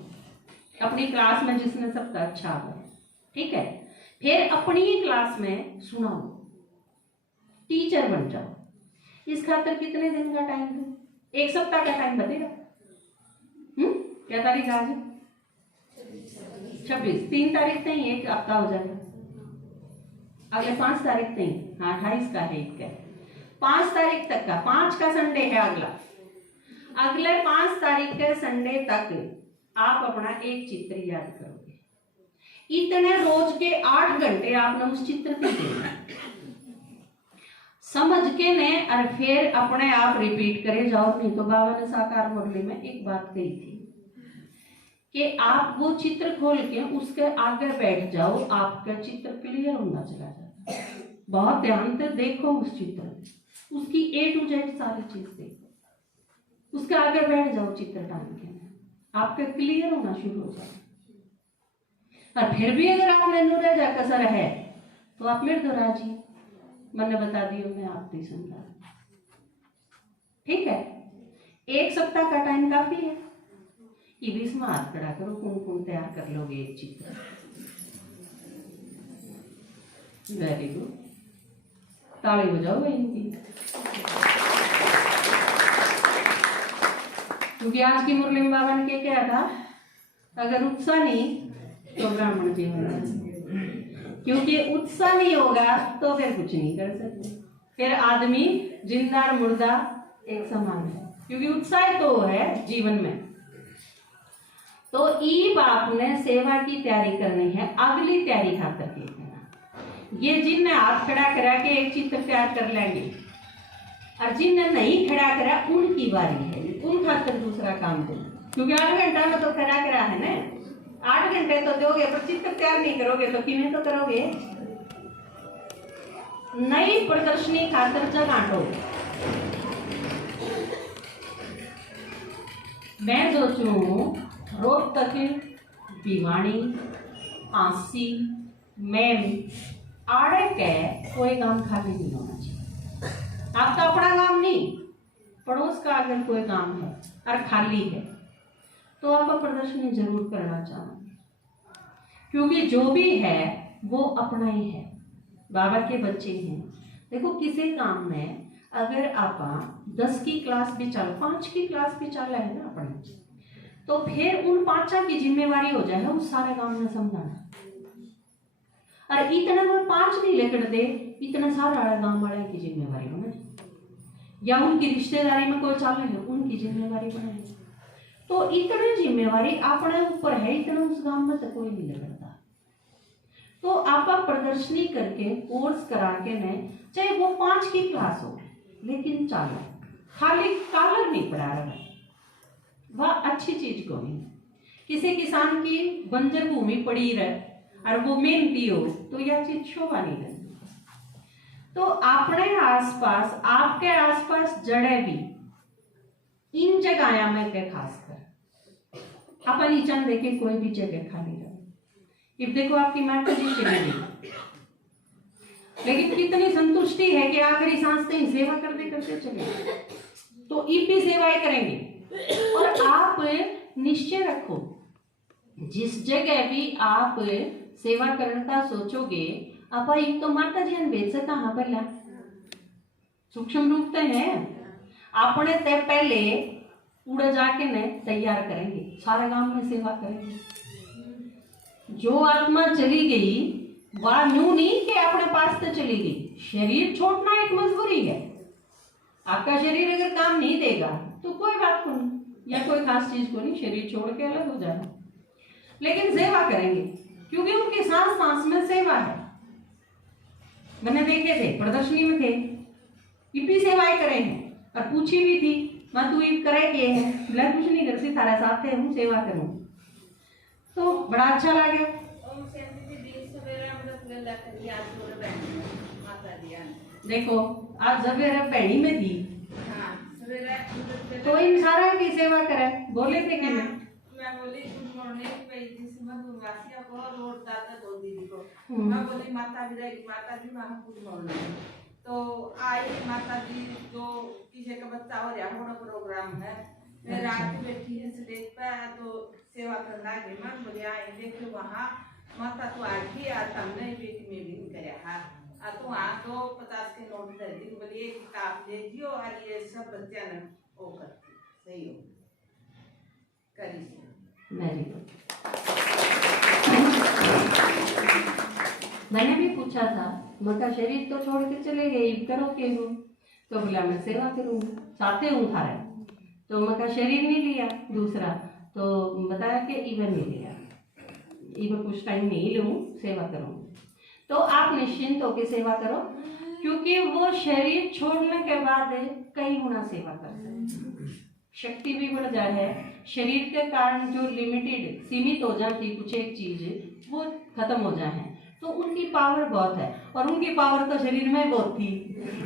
अपनी क्लास में जिसने सबका अच्छा हो, ठीक है। फिर अपनी ही क्लास में सुनाओ, टीचर बन जाओ। इस खातर कितने दिन का टाइम दो? 1 सप्ताह का टाइम बतेगा। क्या तारीख आज है? 26। 3 तारीख तक ही 1 हफ्ता हो जाएगा। अगले 5 तारीख तक, हाँ 28 का है, 1 का 5 तारीख तक का, 5 का संडे है अगला। अगले 5 तारीख के संडे तक आप अपना एक चित्र याद करोगे। इतने रोज के 8 घंटे आपने उस चित्र को देना समझ के ने और फिर अपने आप रिपीट करे जाओ। नहीं तो बाबा ने साकार मुरली में एक बात कही थी कि आप वो चित्र खोल के उसके आगे बैठ जाओ, आपका चित्र क्लियर होना चला जाता है। बहुत ध्यान से देखो उस चित्र में, उसकी A to Z सारी चीज देखो, उसके आगे बैठ जाओ चित्र डाल के, आपका क्लियर होना शुरू हो जाए। और फिर भी अगर आपने नुरेजा कसर है तो आप मेरे दो राजी मैंने बता दियो, मैं आपकी समझा, ठीक है। 1 सप्ताह का टाइम काफी है। ये 20 में हाथ खड़ा करो, कौन तैयार कर लोगे एक चित्र। वेरी गुड, ताली बजाओ इनकी, क्योंकि आज की मुरली में बाबा ने क्या था, अगर उत्साह नहीं तो ब्राह्मण जीवन, क्योंकि उत्साह नहीं होगा तो फिर कुछ नहीं कर सकते। फिर आदमी जिंदा और मुर्दा एक समान है, क्योंकि उत्साह तो है जीवन में। तो ईब आपने सेवा की तैयारी करनी है, अगली तैयारी खातर के ये जिनने हाथ खड़ा करा के एक चित्र तैयार कर लेंगे और जिनने नहीं खड़ा करा उनकी बारी है, उन खातर दूसरा काम दो। क्योंकि 8 घंटा में तो खड़ा करा है ना, 8 घंटे तो दोगे पर चित्र तैयार नहीं करोगे तो किमें तो करोगे। नई प्रदर्शनी खातर जगह दो। मैं सोचूं रोहतक, भिवानी, आंसी, मैम आड़े के कोई काम खाली नहीं होना चाहिए। आपका अपना काम नहीं, पड़ोस का अगर कोई काम है और खाली है तो आप प्रदर्शनी जरूर करना चाहोगे, क्योंकि जो भी है वो अपना ही है, बाबा के बच्चे हैं। देखो किसी काम में अगर आप 10 की क्लास भी चल, 5 की क्लास भी चल है ना अपने, तो फिर उन 5 की जिम्मेवारी हो जाए उस सारे काम में समझाना। और इतना में 5 नहीं लेकर दे, इतना सारा गांव वाले की जिम्मेवारी बने, या उनकी रिश्तेदारी में कोई चाल है उनकी जिम्मेवारी बने। तो इतनी जिम्मेवारी अपने ऊपर है, इतना उस गांव में तो कोई नहीं लगता। तो आप प्रदर्शनी करके कोर्स करा के ने, चाहे वो 5 की क्लास हो, लेकिन चालो खाली कालर नहीं पड़ा रहा, वह अच्छी चीज को नहीं। किसी किसान की बंजर भूमि पड़ी रहे और वो मेहनती हो तो यह चीज शोभा नहीं करती। तो अपने आसपास, आपके आसपास जड़े भी इन जगह में के खासकर अपन नीचा देखे कोई भी जगह खाली रहे। अब देखो आपकी माता जी चली गई, लेकिन कितनी संतुष्टि है कि आखिरी सांस तक सेवा करते करते चले, तो इब भी सेवाएं करेंगे। और आप निश्चय रखो, जिस जगह भी आप सेवा करने का सोचोगे, आप एक तो माता जी ने भेज सका, हाँ पहला सूक्ष्म रूप से है अपने तय पहले उड़ जाके ने तैयार करेंगे, सारे गांव में सेवा करेंगे। जो आत्मा चली गई वह न्यू नहीं कि अपने पास से चली गई, शरीर छोड़ना एक मजबूरी है। आपका शरीर अगर काम नहीं देगा तो कोई बात नहीं, या कोई खास चीज को नहीं, शरीर छोड़ के अलग हो जाना, लेकिन सेवा करेंगे क्योंकि उनके सांस सांस में सेवा है। मैंने देखे थे, प्रदर्शनी में थे, इतनी सेवाएं करे हैं और पूछी भी थी मैं तू ये करे के है, बोला कुछ नहीं करती, थारा साथ है, हूँ सेवा करूँ, तो बड़ा अच्छा लगे। देखो आज सवेरे पैड़ी में थी तो इन सारा की सेवा करे, बोले थे कि मैं बोली गुड मॉर्निंग पेजी सुमन वासिया को रोड दाता दो दीदी को, मैं बोली माता जी वहाँ गुड मॉर्निंग, तो आई माता जी जो किसी का बच्चा हो रहा होना प्रोग्राम है, मैं रात को बैठी है स्टेज पे तो सेवा करना है, मैं बोली आए देखो वहाँ माता तो आखी आज हमने बेटी में भी कराया है, तो वहाँ तो 50 के नोट दे दी, बोली एक किताब दे दियो और ये सब बच्चे ने वो करती सही हो करी से। मैंने भी पूछा था, मका शरीर तो छोड़ के चले गए, करो के हूँ, तो बोला मैं सेवा करूँ चाहते हूँ थारे, तो मका शरीर नहीं लिया दूसरा, तो बताया कि इवन नहीं लिया, इवन कुछ टाइम नहीं लूँ, सेवा करूँ। तो आप निश्चिंत होकर सेवा करो क्योंकि वो शरीर छोड़ने के बाद कई गुना सेवा करता है, शक्ति भी बढ़ जाए है, शरीर के कारण जो लिमिटेड सीमित हो जाती कुछ एक चीज वो खत्म हो जाए हैं, तो उनकी पावर बहुत है, और उनकी पावर तो शरीर में बहुत थी,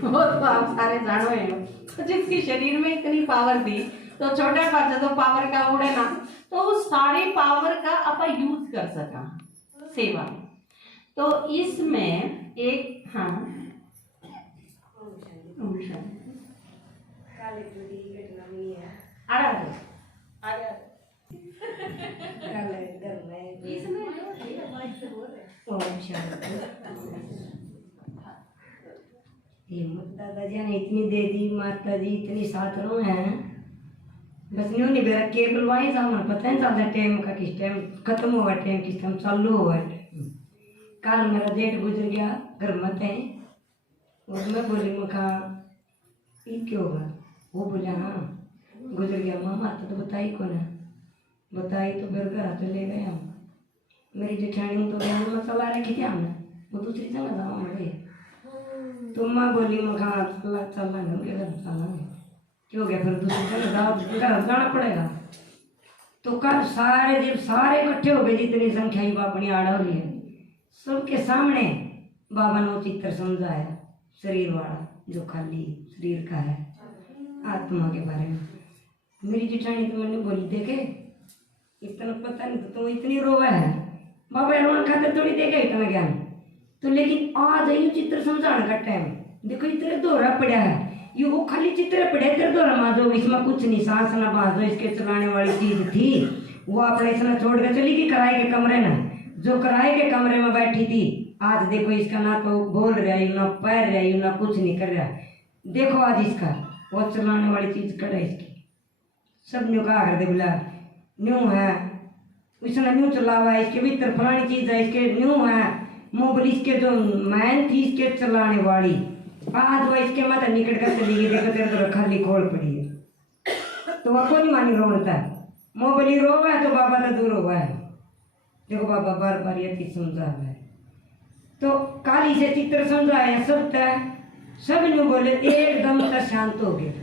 वो तो आप सारे जानो हैं, तो जिसकी शरीर में इतनी पावर थी तो छोटा खर्चा तो पावर का उड़े ना, तो उस सारी पावर का अपन यूज कर सका सेवा में। तो इसमें एक हाँ दादाजी ने इतनी दे दी, माता जी इतनी साथरों हैं, बस न्यू नहीं बेरा केबल वहीं सामान पता नहीं चलता टाइम का, किस टाइम खत्म होगा टाइम, किस टाइम चालू होगा। कल मेरा जेठ गुजर गया घर मत है, और मैं बोली मखा ये क्यों होगा, वो बोला हाँ गुजर गया। मामा तो बताई कौन है, बताई तो फिर घर चले गए हम, मेरी जेठानी तो ज्ञान में चला रखी थी हमने, वो दूसरी जगह जावा मरे, तो मैं बोली मखा चलना उनके घर चलना क्यों गया, फिर दूसरी जगह जाओ घर जाना पड़ेगा। तो कल सारे जब सारे इकट्ठे हो गए जितनी संख्या ही अपनी आड़ हो रही है, सबके सामने बाबा ने वो चित्र समझाया शरीर वाला जो खाली शरीर का है, आत्मा के बारे में। मेरी जेठानी तो मैंने बोली देखे इतना पता नहीं तो तुम इतनी रोवा है, बाबा रोन खाते थोड़ी देखे इतना ज्ञान, तो लेकिन आज ये चित्र समझाने का टाइम, देखो इतने दोहरा पड़ा है, ये वो खाली चित्र पड़े तेरे दोहरा माजो, इसमें कुछ नहीं सांस ना बाजो, इसके चलाने वाली चीज थी वो अपने इसने छोड़ के चली गई किराए के कमरे में, जो किराए के कमरे में बैठी थी आज देखो इसका ना तो बोल रहा है ना पैर रहा है ना कुछ नहीं कर रहा, देखो आज इसका वो चलाने वाली चीज कर है इसकी, सब न्यू कहा कर दे बोला न्यू है, इसने न्यू चला हुआ है, इसके भीतर फलानी चीज है, इसके न्यू है मोबाइल, इसके जो मैन थी इसके चलाने वाली आज वो इसके मत निकट कर चली गई, देखो तेरे तो खाली खोल पड़ी है, तो वह कौन मानी रोता है, मोबाइल रोवा है तो बाबा तो दूर हुआ है, देखो बाबा बार बार ये चीज समझा हुआ है। तो काली से चित्र समझाया सब न्यू बोले एकदम तक शांत हो गए,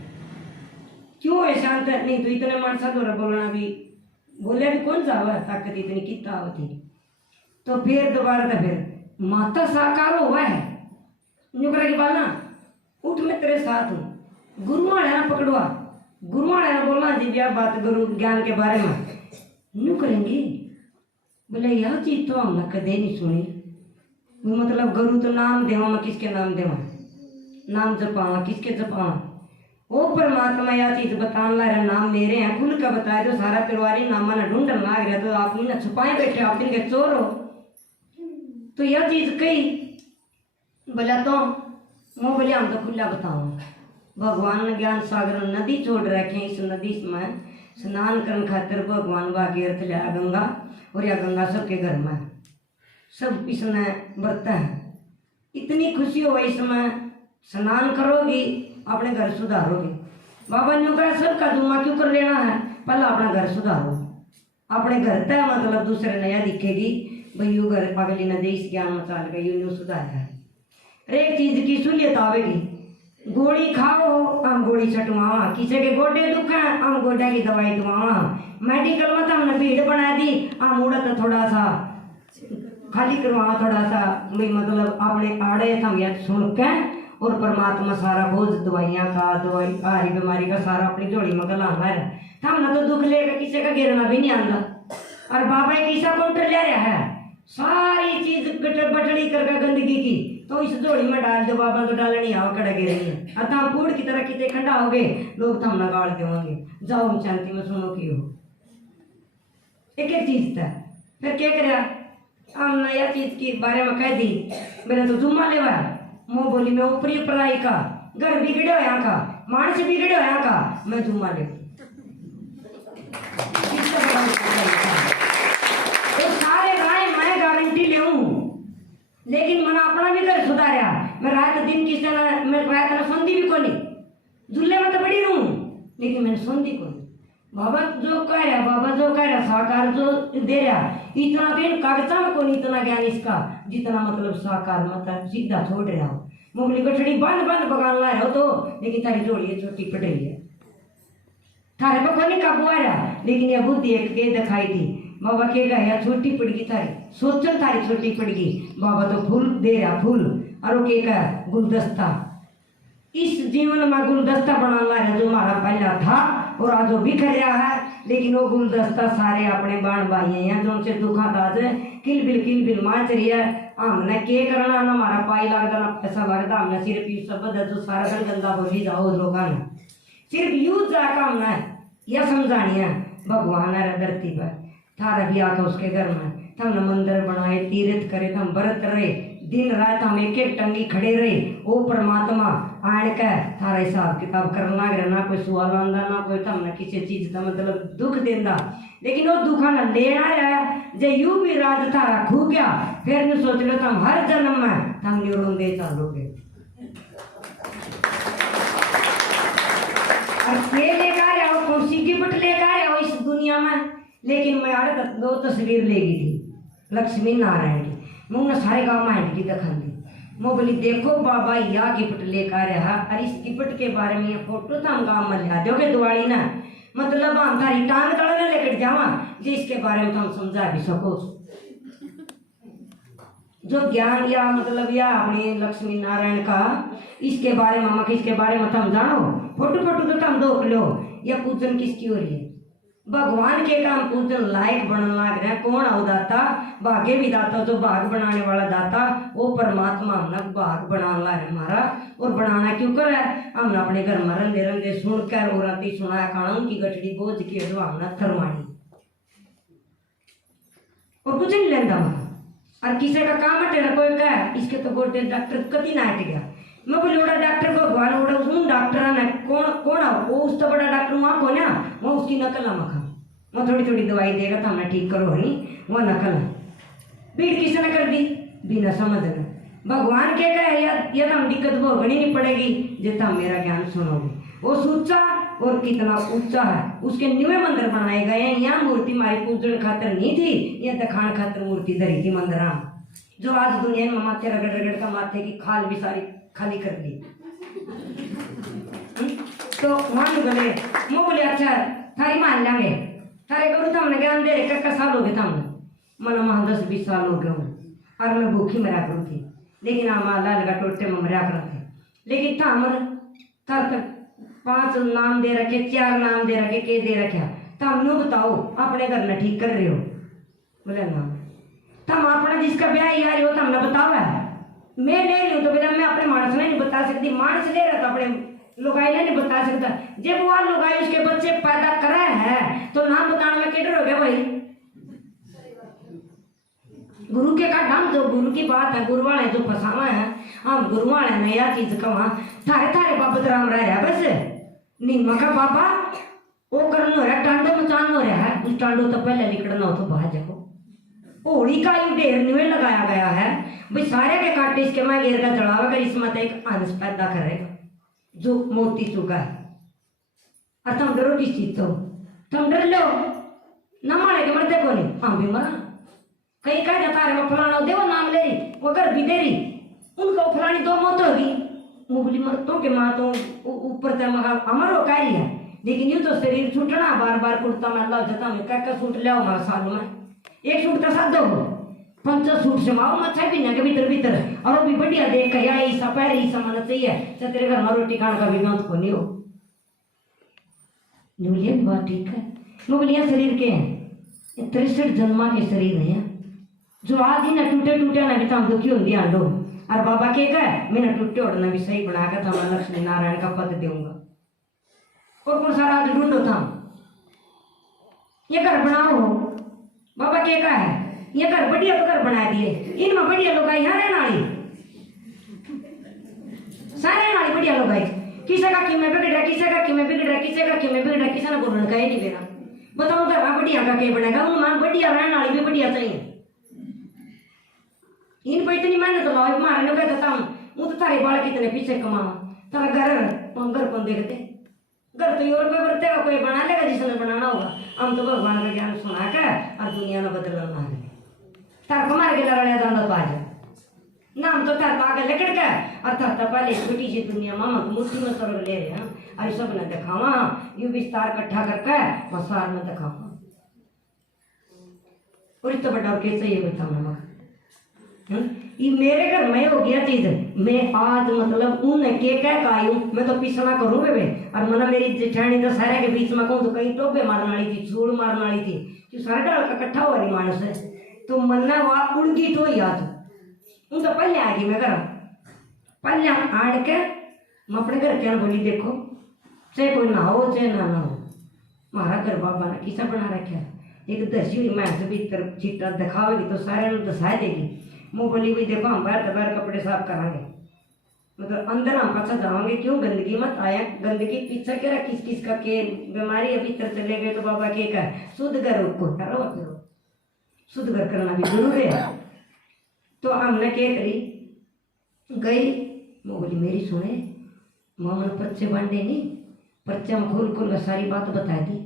क्यों है शांत नहीं तो इतने मानसा द्वारा बोलना भी बोले भी कौन सा हुआ ताकत इतनी कितना होती, तो फिर दोबारा था फिर माता साकार हुआ है न्यू करेगी बालना उठ मैं तेरे साथ हूँ, गुरुआ है ना पकड़वा, गुरुआ है ना बोलना जी ब्याह बात गुरु ज्ञान के बारे में न्यू करेंगी, बोले यह चीज तो हमने कदे नहीं सुनी, मतलब गुरु तो नाम देवा मैं किसके नाम देवा, नाम जपावा किसके जपावा, वो परमात्मा यह चीज बताने ला रहा नाम मेरे हैं खुल का बताए दो, सारा परिवार नामा ना ढूंढने लाग रहा, तो आप ना छुपाए बैठे आप इनके चोर हो, तो यह चीज कही बोला तो मैं बोले हम तो खुला बताऊँ, भगवान ने ज्ञान सागर नदी छोड़ रखे, इस नदी में स्नान करने खातिर भगवान बाकी अर्थ लिया गंगा, और यह गंगा सबके घर में सब इसमें बरता है, इतनी खुशी हो इसमें स्नान करोगी अपने घर सुधारोगे, बाबा ने कहा सबका जुम्मा क्यों कर लेना है, पहले अपना घर सुधारो। अपने घर तय मतलब दूसरे नया दिखेगी भाई यू घर अगली न दे इस ज्ञान में चाल गई यूं सुधारा है। हर एक चीज की सहूलियत आवेगी। गोली खाओ हम गोली छटवावा, किसी के गोडे दुख है हम गोडे की दवाई दवावा। मेडिकल में तो हमने भीड़ बना दी, हम उड़ा तो थोड़ा सा खाली करवा थोड़ा सा भाई मतलब अपने आड़े हम यार सुन के और परमात्मा सारा बोझ दवाइयाँ का दवाई हरी बीमारी का सारा अपनी झोली में गलाना है। हमने तो दुख लेकर किसी का गिरना भी नहीं आता। और बाबा एक ऐसा काउंटर ले रहा है सारी चीज बटड़ी करके गंदगी की तो इस झोली में डाल दो। बाबा तो डाल नहीं आओ कड़ा गिर नहीं है अतः हम कूड़ की तरह कितने खंडा हो गए लोग तो हम गाड़ देंगे। जाओ हम शांति में सुनो की हो एक एक चीज था। फिर क्या कराया हमने यह चीज के बारे में कह दी। मैंने तो जुम्मा लेवा मुँह बोली मैं ऊपरी पढ़ाई का घर बिगड़े हो यहाँ का मानस बिगड़े हो यहाँ का मैं जुम्मा ले तो सारे राय मैं गारंटी ले लेकिन मैंने अपना भी घर सुधारा। मैं रात दिन किस तरह मैं रात ना सोंदी भी कोनी झूले में तो बड़ी रहूं लेकिन मैंने सोंदी कोनी। बाबा जो कह रहा बाबा जो कह रहा साकार जो दे रहा इतना दिन कागजा में कोनी इतना ज्ञान इसका जितना मतलब साकार मतलब सीधा छोड़ रहा हो। मुगली गठड़ी बंद बंद बगान ला रहे हो तो लेकिन तारी जोड़ी छोटी पड़ रही है थारे पे कोनी काबू आ रहा लेकिन यह बुद्धि एक के दिखाई दी। बाबा के गया छोटी पड़गी थारी सोचन थारी छोटी पड़गी। बाबा तो फूल दे रहा फूल और के का गुलदस्ता इस जीवन में गुलदस्ता बना ला रहा जो हमारा पहला था और आज वो बिखर रहा है। लेकिन वो गुलदस्ता सारे अपने बाण भाई हैं जो उनसे दुखा दाज किल बिल माच रही है। हमने के करना ना हमारा पाई लगता ना पैसा लगता हमने सिर्फ यू शब्द जो सारा दिन गंदा बोली जाओ लोगों ने सिर्फ यू जाकर हमने यह समझानी है भगवान है धरती पर थारा भी आकर उसके घर में हमने मंदिर बनाए तीर्थ करे हम व्रत रहे दिन रात हम एक एक टंगी खड़े रहे। ओ परमात्मा आन के थारा हिसाब किताब करना लग ना कोई सवाल आंदा ना कोई हमने किसी चीज का मतलब दुख देंदा लेकिन वो दुखा न लेना रहा जे यू भी राज थारा खू गया फिर नहीं सोच लो तुम हर जन्म में हम न्यू रोंदे चालोगे। और के लेकर आओ कुर्सी की बट लेकर आओ इस दुनिया में। लेकिन मैं यार दो तस्वीर ले गई थी लक्ष्मी नारायण की मैं उन्हें सारे गाँव में की दिखा दी। मैं बोली देखो बाबा यह गिफ्ट लेकर रहा और इस गिफ्ट के बारे में ये फोटो तो हम गाँव में लिया दोगे दिवाली ना मतलब हम थारी टांग तड़ने लेकर जावा जिसके बारे में तो हम समझा भी सको जो ज्ञान या मतलब या अपने लक्ष्मी नारायण का इसके बारे में इसके बारे में तो हम जानो फोटो फोटो तो हम देख लो या पूजन किसकी हो रही है भगवान के काम पूजन लायक बनने लग रहे हैं। कौन आओ दाता भाग्य भी दाता जो भाग बनाने वाला दाता वो परमात्मा हमने भाग बनाने लग रहे हमारा और बनाना क्यों कर है हमने अपने घर में रंगे रंगे सुनकर और राती सुनाया कानून की गठड़ी बोझ के जो हमने थरमानी और कुछ नहीं लेंदा वहां और किसी का काम हटे ना कोई क्या इसके तो गोटे डॉक्टर कति ना हट गया। मैं बोली उड़ा डॉक्टर भगवान उड़ा उन डॉक्टर ने कौन कौन है वो उससे बड़ा डॉक्टर वहाँ कौन है वो उसकी नकल है मखा वो थोड़ी थोड़ी दवाई देगा तो हमने ठीक करो नहीं वो नकल है भीड़ किसने कर दी बिना समझना भगवान के कहे या हम दिक्कत भोगनी नहीं पड़ेगी जितना मेरा ज्ञान सुनोगे। वो सोचा और कितना ऊंचा है उसके न्यू मंदिर बनाए गए हैं। यहाँ मूर्ति हमारी पूजन खातर नहीं थी यह दिखाने खातर मूर्ति धरी थी मंदिर जो आज दुनिया में माथे रगड़ रगड़ का माथे की खाल भी सारी खाली कर दी। तो वहां गले मैं बोले अच्छा थारी मान लेंगे थारे गुरु तो हमने ज्ञान दे रहे साल हो गए था मन वहां 10-20 साल हो गए और मैं भूखी मरा करूँ थी लेकिन हम लाल का टोटे में मरा कर थे लेकिन था हमने तक 5 नाम दे रखे 4 नाम दे रखे के दे रखे तो हम नो बताओ अपने घर में ठीक कर रहे हो बोले ना तो हम अपना जिसका ब्याह ही आ रही हो तो हमने बताओ है मैं ले रही हूँ तो बोला मैं अपने मानस में नहीं बता सकती मानस ले रहा था अपने लुगाई नहीं बता सकता जब वो लुगाई उसके बच्चे पैदा करे है तो नाम बताने में किधर हो गया भाई गुरु के का नाम जो गुरु की बात है गुरु वाले जो फसावा है हम गुरु वाले नया चीज कमा थारे थारे बाबत राम रह रहा बस निम्मा का बाबा वो करना हो रहा टांडो मचान हो रहा है उस टांडो तो पहले निकलना हो तो बाहर जाओ होली का यू ढेर निवे लगाया गया है भाई सारे के काटे इसके मैं घेर का चढ़ावा कर इसमें एक अंश पैदा करेगा जो मोती चुका है और तुम डरो किस चीज तो तुम डर लो ना मारे के मरते को नहीं हम भी मरा कहीं कह जाता है वो फलाना दे वो नाम ले रही वो घर भी दे रही उनको फलानी 2 मौत होगी मुगली मरतों के माँ तो ऊपर तक मगा हमारो कह रही है लेकिन यूं तो शरीर छूटना बार बार कुर्ता में अल्लाह जता में क्या सूट ले आओ हमारा सालों में एक सूट का साथ दो 5 सूट से माओ मच्छा भी ना के भीतर भीतर और वो भी बढ़िया देख कर या ऐसा पैर ही सामान चाहिए चाहे तेरे घर में रोटी खाने का भी मौत को नहीं हो मुगलिया बात ठीक है मुगलिया शरीर के हैं 63 जन्मा के शरीर है जो आदि ना टूटे टूटे ना भी तम दुखी होंगी आंडो और बाबा के कहा मैंने टूटे उड़ना भी सही बना कर था मैं लक्ष्मी नारायण का पद दूंगा और कौन सारा आज ढूंढो था ये घर बनाओ बाबा के कहा है ये घर बढ़िया तो घर बना दिए इनमें बढ़िया लोग आई यहाँ रहना वाली सारे रहना वाली बढ़िया लोग आई किसी का कि मैं बिगड़ रहा किसी का कि मैं बिगड़ रहा किसी का कि मैं बिगड़ रहा किसी ने बोलने का ही नहीं देना बताओ घर बढ़िया का क्या बनेगा उनमें बढ़िया रहने वाली भी बढ़िया चाहिए इन पर इतनी मेहनत लगाओ मारने का देता हूँ वो तो तारे बाल कितने पीछे कमावा तारा घर कौन देखते घर तो और कोई बरते का कोई बना लेगा जिसने बनाना होगा हम तो भगवान का ज्ञान सुना कर और दुनिया में बदलना है तार को मार के लड़ाया जाना तो आज नाम तो तार पागे लकड़ का और तार पहले छोटी सी दुनिया मामा को मुट्ठी में सब ले रहे हैं और सब ने दिखावा यू विस्तार इकट्ठा करके मसार में दिखावा और इतना बड़ा कैसे ये बताऊँ ये मेरे घर में हो गया चीज मैं आज मतलब उन्हें के कह का आयु मैं तो पिछड़ा करूँ बे और मना मेरी जेठानी तो सारे के बीच में कहूँ तो कहीं टोपे मारने वाली थी छूड़ मारने वाली थी जो सारा का इकट्ठा हुआ रही मानस है तो मन्ना वहाँ उड़गी तो याद उन तो पहले आ गई मैं घर पहले आड़ के मैं अपने घर क्या बोली देखो चाहे कोई ना हो चाहे ना हो हमारा घर बाबा ने किसा बना रखा एक दसी हुई मैं से भीतर चिट्टा दिखावेगी तो सारे दसा देगी मुँह बोली हुई देखो हम बाहर कपड़े साफ कराएंगे मतलब अंदर हम पाछा जाओगे क्यों गंदगी मत आया गंदगी पीछे कह रहा किस किस का के बीमारी है भीतर चले गए तो बाबा के का शुद्ध घर को करो करो शुद्ध घर करना भी जरूरी है तो हमने क्या करी गई मुँह बोली मेरी सुने मामन पर्चे बांटे नहीं पर्चे में खोल खोल कर सारी बात बता दी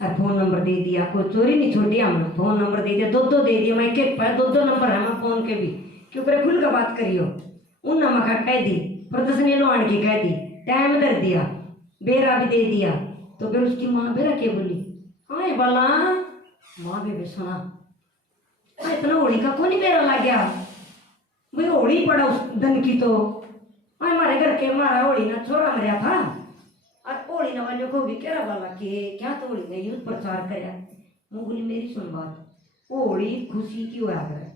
और फोन नंबर दे दिया कोई चोरी नहीं छोड़ी हमने फोन नंबर दे दिया 2 दे दिया मैं एक पर 2 नंबर है मैं फोन के भी क्यों करे खुल का बात करियो उन नमक कह दी प्रदर्शनी लो आन की कह दी टाइम कर दिया बेरा भी दे दिया तो फिर उसकी माँ बेरा के बोली हाँ बाला माँ भी सुना इतना होली का कौन बेरा लग गया भाई होली पड़ा उस दिन की तो हमारे घर के मारा होली ना छोरा मरिया था और होली ना वाले को भी कह वाला कि क्या तो होली ने यूं प्रचार कराया मुगली मेरी सुन बात होली खुशी की होया करे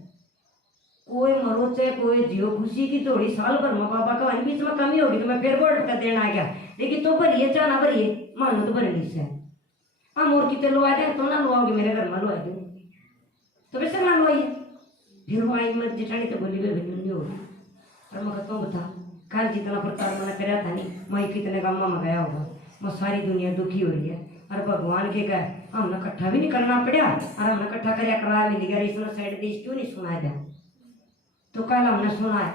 कोई मरो चाहे कोई जियो खुशी की तो होली साल भर में बाबा का बीच में कमी होगी तो मैं फिर बोर्ड का देना आ गया लेकिन तो भरिए चाह ना भरिए मानो तो भरनी से हम और कितने लो आए तो ना लो आओगे मेरे घर में लो आए तो वैसे मान लो फिर वो आई मैं जिठानी तो बोली वे नहीं होगी और मैं कहता हूँ बता कल जितना प्रचार मैंने कराया था नहीं मैं कितने गाँव में गया होगा मैं सारी दुनिया दुखी हो रही है और भगवान के कहे हमने इकट्ठा भी नहीं करना पड़ा और हमने इकट्ठा कर करा भी नहीं गया इसमें साइड देश क्यों नहीं सुनाया था तो कल हमने सुना है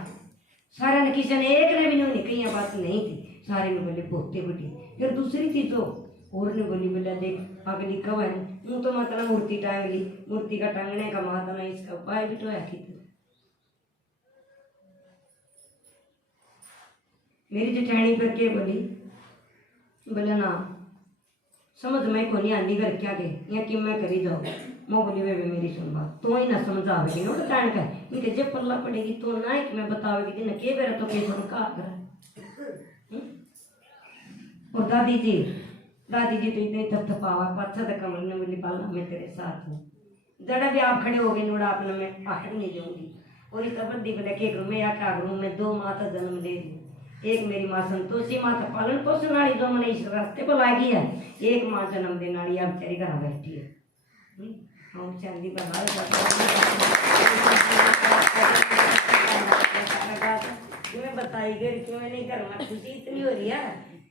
सारे ने किसी ने एक ने भी नहीं कहीं बात नहीं थी सारे ने बोले पोते बुटी फिर दूसरी थी तो और ने बोली बोला देख अगली कब है वो तो मतलब मूर्ति टांग ली मूर्ति का टांगने का महात्मा इसका उपाय भी तो है कि मेरी जेठानी पर के बोली बोले ना समझ में को नहीं आंधी घर क्या गए या कि मैं करी जाओ मैं बोली वे मेरी सुन बात तो ही ना समझावेगी ना टाइम का इनके जब पल्ला पड़ेगी तो ना कि मैं बतावेगी दिन के बेरा तो कैसे का कर और दादी जी तो इतने थपथपावा पाछा तक कमर ने बोली पाला मैं तेरे साथ हूँ जड़ा भी आप खड़े हो गए नोड़ा अपना मैं आहट नहीं दूंगी और इस बंदी बोले कि एक रूम में या क्या रूम में 2 माता जन्म ले दी एक मेरी माँ संतोषी माता पालन पोषण वाली जो मैंने इस रास्ते को लागी है एक माँ जन्म देने वाली अब बेचारी घर बैठी है हम चांदी बना तुम्हें बताई गई क्यों नहीं घर में खुशी इतनी हो रही है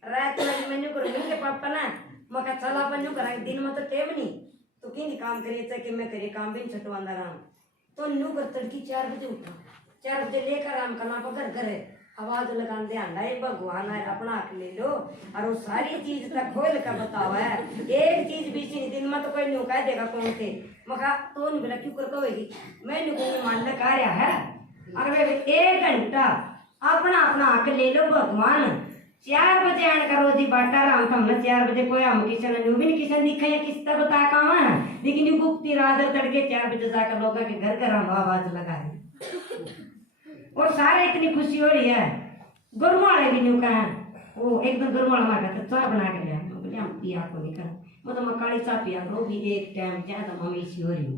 रात में मैंने के पापा ना मैं चला अपन करा दिन में तो टेम नहीं तो कि काम करिए चाहे कि मैं करिए काम भी नहीं छटवांदा राम तो न्यू कर तड़की 4 बजे उठा 4 बजे लेकर राम करना पर घर घर है आवाज लगाते आंदा है भगवान है अपना हक ले लो और वो सारी चीज तक खोल कर बतावा है। एक चीज भी सी दिन में तो कोई नहीं कह देगा कौन थे मका तो नहीं बोला क्यों कर कहोगी मैं नहीं कहूँ मान ले कह रहा है। अगर 1 घंटा अपना अपना हक ले लो भगवान 4 बजे आन करो जी बाटा राम तो हमने 4 बजे कोई हम किसी ने भी नहीं किसी ने दिखा या किस तरह बता कहाँ है लेकिन ये गुप्ती रात तड़के 4 बजे जाकर लोगों के घर घर हम आवाज लगा रहे और सारे इतनी खुशी हो रही है। गुरमाड़े भी नहीं कहा वो एकदम गुरमाड़ा मार कहते चाय बना के ले बोले हम पिया को नहीं कर मतलब मैं काली चाय पिया करो भी एक टाइम चाहे तो मम्मी सी हो रही हूँ